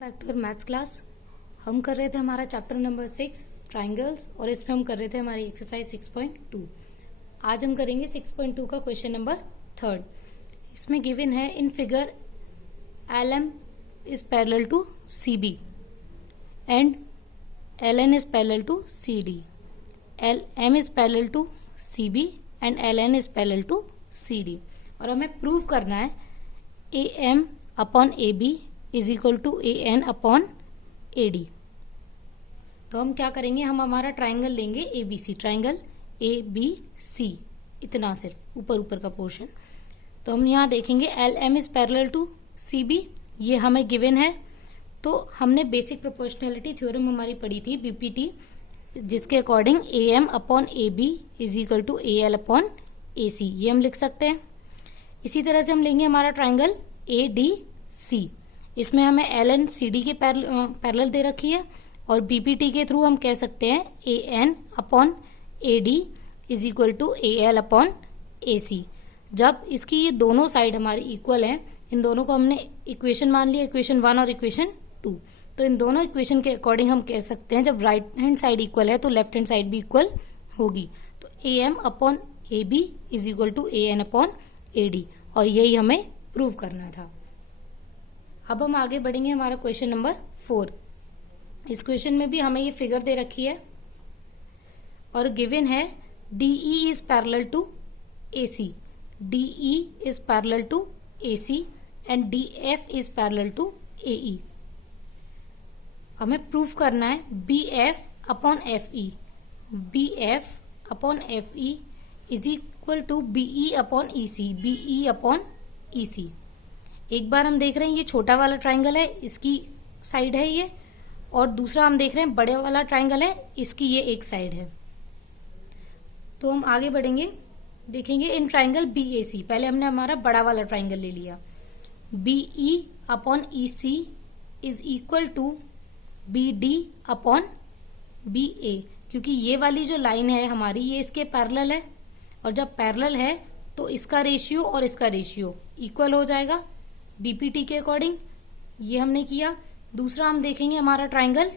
Back to maths class. हम कर रहे थे हमारा चैप्टर नंबर 6 ट्राइंगल्स और इसमें हम कर रहे थे हमारी एक्सरसाइज 6.2। आज हम करेंगे 6.2 का क्वेश्चन नंबर 3। इसमें गिवन है in figure LM is parallel to CB and LN is parallel to CD। LM is parallel to CB and LN is parallel to CD और हमें प्रूव करना है AM upon AB is equal to AN upon AD। तो हम क्या करेंगे, हम हमारा ट्राइंगल लेंगे ABC, ट्राइंगल ABC, इतना सिर्फ ऊपर ऊपर का पोर्शन। तो हम यहाँ देखेंगे LM is parallel to CB, ये हमें गिवन है। तो हमने बेसिक प्रोपोर्शनैलिटी थ्योरम हमारी पढ़ी थी BPT, जिसके according AM upon AB is equal to AL upon AC, ये हम लिख सकते हैं। इसी तरह से हम लेंगे हमारा ट्राइंगल ADC, इसमें हमें LN CD के पैरेलल दे रखी है और BPT के थ्रू हम कह सकते हैं AN upon AD is equal to AL upon AC। जब इसकी ये दोनों साइड हमारी इक्वल हैं, इन दोनों को हमने इक्वेशन मान लिया, इक्वेशन 1 और इक्वेशन 2, तो इन दोनों इक्वेशन के अकॉर्डिंग हम कह सकते हैं जब राइट हैंड साइड इक्वल है तो लेफ्ट हैंड साइड भी इक्वल होगी। तो AM upon AB is equal to AN upon AD और यही हमें प्रूव करना था। अब हम आगे बढ़ेंगे हमारा क्वेश्चन नंबर 4। इस क्वेश्चन में भी हमें ये फिगर दे रखी है और गिवन है DE is parallel to AC, DE is parallel to AC and DF is parallel to AE। हमें प्रूफ करना है BF upon FE, BF upon FE is equal to BE upon EC, BE upon EC। एक बार हम देख रहे हैं ये छोटा वाला ट्राइंगल है, इसकी साइड है ये, और दूसरा हम देख रहे हैं बड़े वाला ट्राइंगल है, इसकी ये एक साइड है। तो हम आगे बढ़ेंगे, देखेंगे इन ट्राइंगल BAC। पहले हमने हमारा बड़ा वाला ट्राइंगल ले लिया। BE upon EC is equal to BD upon BA, क्योंकि ये वाली जो लाइन है हमारी ये इसके पैरेलल है और जब पैरेलल है तो इसका रेशियो और इसका रेशियो इक्वल हो जाएगा BPT के अकॉर्डिंग, ये हमने किया। दूसरा हम देखेंगे हमारा ट्राइंगल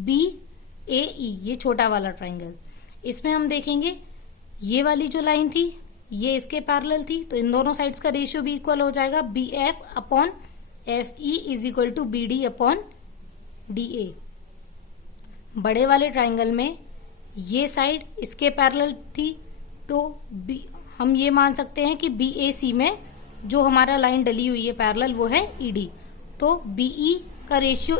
BAE, ये छोटा वाला ट्राइंगल, इसमें हम देखेंगे ये वाली जो लाइन थी ये इसके पैरेलल थी, तो इन दोनों साइड्स का रेशियो भी इक्वल हो जाएगा। BF upon FE is equal to BD upon DA। बड़े वाले ट्राइंगल में ये साइड इसके पैरेलल थी, तो हम ये मान सकते हैं कि BAC में जो हमारा लाइन डली हुई है पैरेलल वो है ED, तो BE का रेशियो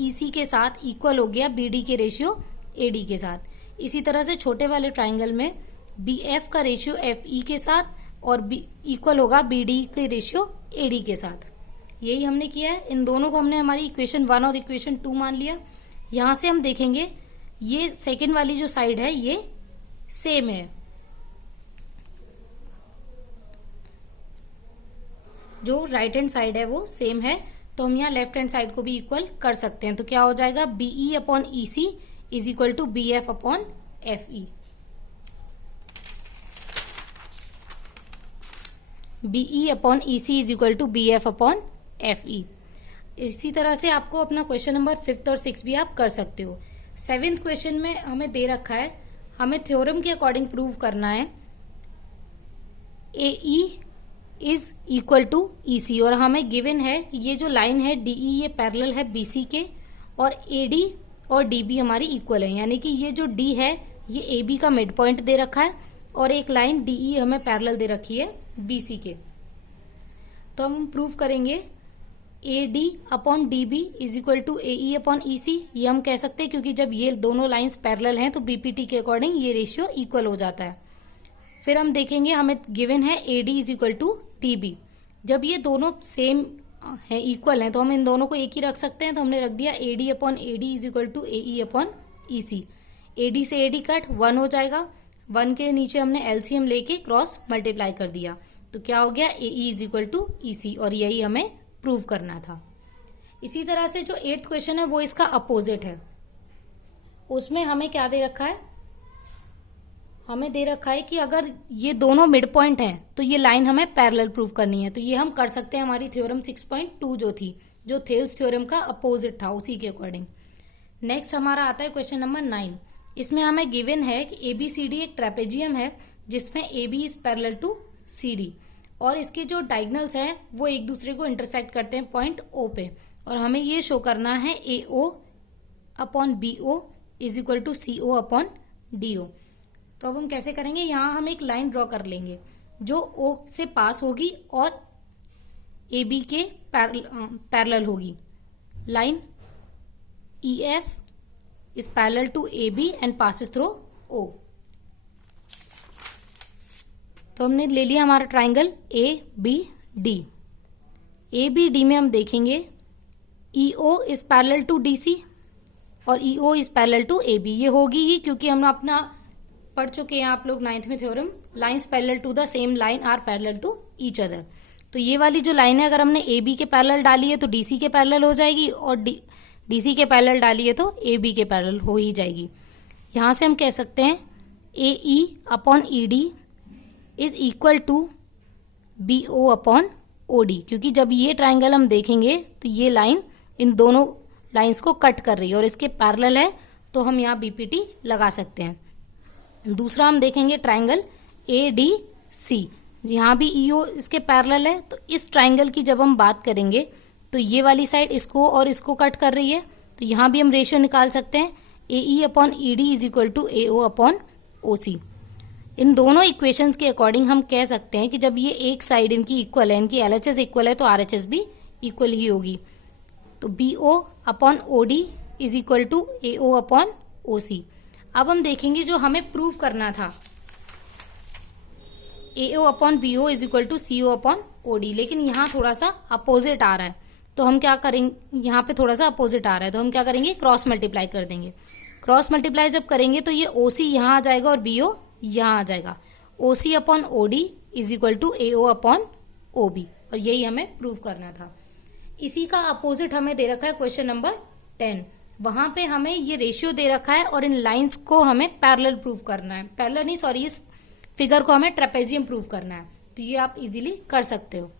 EC के साथ इक्वल हो गया BD के रेशियो AD के साथ। इसी तरह से छोटे वाले ट्राइंगल में BF का रेशियो FE के साथ और इक्वल होगा BD के रेशियो AD के साथ। यही हमने किया है। इन दोनों को हमने हमारी इक्वेशन 1 और इक्वेशन 2 मान लिया। यहां से हम देखेंगे ये सेकेंड वाली जो साइड है ये सेम है, जो राइट हैंड साइड है वो सेम है, तो हम यहाँ लेफ्ट हैंड साइड को भी इक्वल कर सकते हैं। तो क्या हो जाएगा BE upon EC is equal to BF upon FE। BE upon EC is equal to BF upon FE। इसी तरह से आपको अपना क्वेश्चन नंबर 5 और 6 भी आप कर सकते हो। 7th क्वेश्चन में हमें दे रखा है, हमें थ्योरम के अकॉर्डिंग प्रूव करना है AE is equal to EC और हमें गिवन है कि ये जो लाइन है DE ये पैरेलल है BC के और AD और DB हमारी इक्वल है, यानी कि ये जो D है ये AB का मिड पॉइंट दे रखा है और एक लाइन DE हमें पैरेलल दे रखी है BC के। तो हम प्रूव करेंगे AD upon DB is equal to AE upon EC, ये हम कह सकते हैं क्योंकि जब ये दोनों लाइंस पैरेलल हैं तो BPT के अकॉर्डिंग ये रेशियो इक्वल हो जाता है। फिर हम देखेंगे हमें गिवन है AD is equal to DB, जब ये दोनों सेम है इक्वल हैं तो हम इन दोनों को एक ही रख सकते हैं, तो हमने रख दिया AD upon AD is equal to AE upon EC। AD से AD कट 1 हो जाएगा, 1 के नीचे हमने LCM लेके क्रॉस मल्टीप्लाई कर दिया, तो क्या हो गया AE is equal to EC और यही हमें प्रूव करना था। इसी तरह से जो 8th क्वेश्चन है वो इसका अपोजिट है। उसमें हमें क्या दे रखा है, हमें दे रखा है कि अगर ये दोनों मिड पॉइंट हैं तो ये लाइन हमें पैरेलल प्रूव करनी है। तो ये हम कर सकते हैं हमारी थ्योरम 6.2 जो थी, जो थेल्स थ्योरम का अपोजिट था उसी के अकॉर्डिंग। नेक्स्ट हमारा आता है क्वेश्चन नंबर 9। इसमें हमें गिवन है कि ABCD एक ट्रेपेजियम है जिसमें AB is parallel to CD और इसके जो डायगोनल्स हैं वो एक दूसरे को इंटरसेक्ट करते हैं पॉइंट O पे, और हमें ये शो करना है AO upon BO is equal to CO upon DO। तो अब हम कैसे करेंगे, यहाँ हम एक लाइन ड्रॉ कर लेंगे जो O से पास होगी और AB के पैरेलल होगी। Line EF is parallel to AB and passes through O। तो हमने ले लिया हमारा ट्राइंगल ABD। ABD में हम देखेंगे EO is parallel to DC और EO is parallel to AB। ये होगी ही क्योंकि हम अपना पढ़ चुके हैं आप लोग 9th में theorem, lines parallel to the same line are parallel to each other. तो ये वाली जो लाइन है अगर हमने AB के पैरेलल डाली है तो DC के पैरेलल हो जाएगी और DC के पैरेलल डालिए तो AB के पैरेलल हो ही जाएगी। यहाँ से हम कह सकते हैं AE upon ED is equal to BO upon OD, क्योंकि जब ये ट्राइंगल हम देखेंगे तो ये लाइन इन दोनों लाइंस को कट कर रही है और इसके पैरेलल है, तो हम यहाँ BPT लगा सकते हैं। दूसरा हम देखेंगे ट्राइंगल ADC, यहाँ भी EO इसके पैरेलल है, तो इस ट्राइंगल की जब हम बात करेंगे तो ये वाली साइड इसको और इसको कट कर रही है, तो यहाँ भी हम रेशियो निकाल सकते हैं AE upon ED is equal to AO upon OC। इन दोनों इक्वेशंस के अकॉर्डिंग हम कह सकते हैं कि जब ये एक साइड इनकी इक्वल है, इनकी LHS इक्वल है, तो RHS भी इक्वल ही होगी। तो BO upon OD is equal to AO upon OC। अब हम देखेंगे जो हमें प्रूव करना था AO upon BO is equal to CO upon OD, लेकिन यहाँ थोड़ा सा अपोजिट आ रहा है, तो हम क्या करेंगे, यहाँ पे थोड़ा सा अपोजिट आ रहा है तो हम क्या करेंगे, क्रॉस मल्टीप्लाई कर देंगे। क्रॉस मल्टीप्लाई जब करेंगे तो ये OC यहाँ आ जाएगा और BO यहाँ आ जाएगा। OC upon OD is equal to AO upon OB, और यही हमें प्रूव करना था। इसी का अपोजिट हमें दे रखा है क्वेश्चन नंबर 10। वहां पे हमें ये रेशियो दे रखा है और इन लाइन्स को हमें पैरेलल प्रूव करना है, पैरेलल नहीं सॉरी, इस फिगर को हमें ट्रेपेजियम प्रूव करना है। तो ये आप इजीली कर सकते हो।